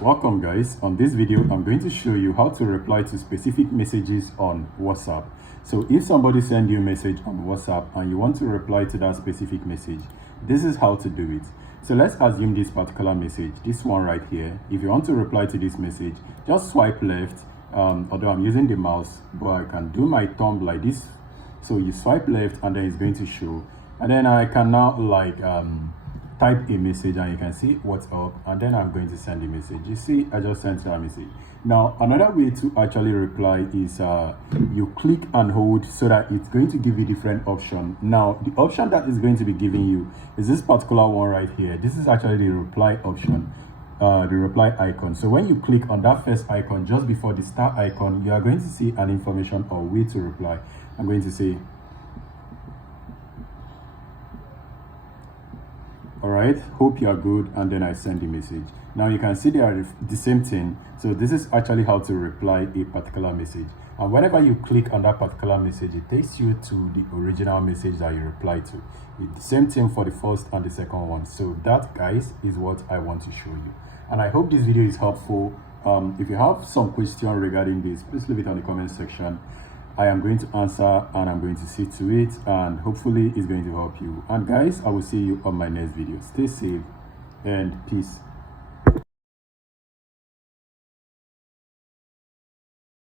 Welcome guys. On this video I'm going to show you how to reply to specific messages on WhatsApp. So if somebody sends you a message on WhatsApp and you want to reply to that specific message, this is how to do it. So let's assume this particular message, this one right here. If you want to reply to this message, just swipe left. Although I'm using the mouse, but I can do my thumb like this. So you swipe left and then it's going to show, and then I can now type a message and you can see what's up, and then I'm going to send a message. You see, I just sent a message. Now another way to actually reply is you click and hold so that it's going to give you different option. Now the option that is going to be giving you is this particular one right here. This is actually the reply option, the reply icon. So when you click on that first icon just before the star icon, you are going to see an information or way to reply. I'm going to say, all right, hope you are good, and then I send the message. Now you can see they are the same thing. So this is actually how to reply a particular message, and whenever you click on that particular message, it takes you to the original message that you reply to. It's the same thing for the first and the second one. So that, guys, is what I want to show you, and I hope this video is helpful. If you have some question regarding this, please leave it on the comment section. I am going to answer and I'm going to see to it, and hopefully it's going to help you. And guys, I will see you on my next video. Stay safe and peace.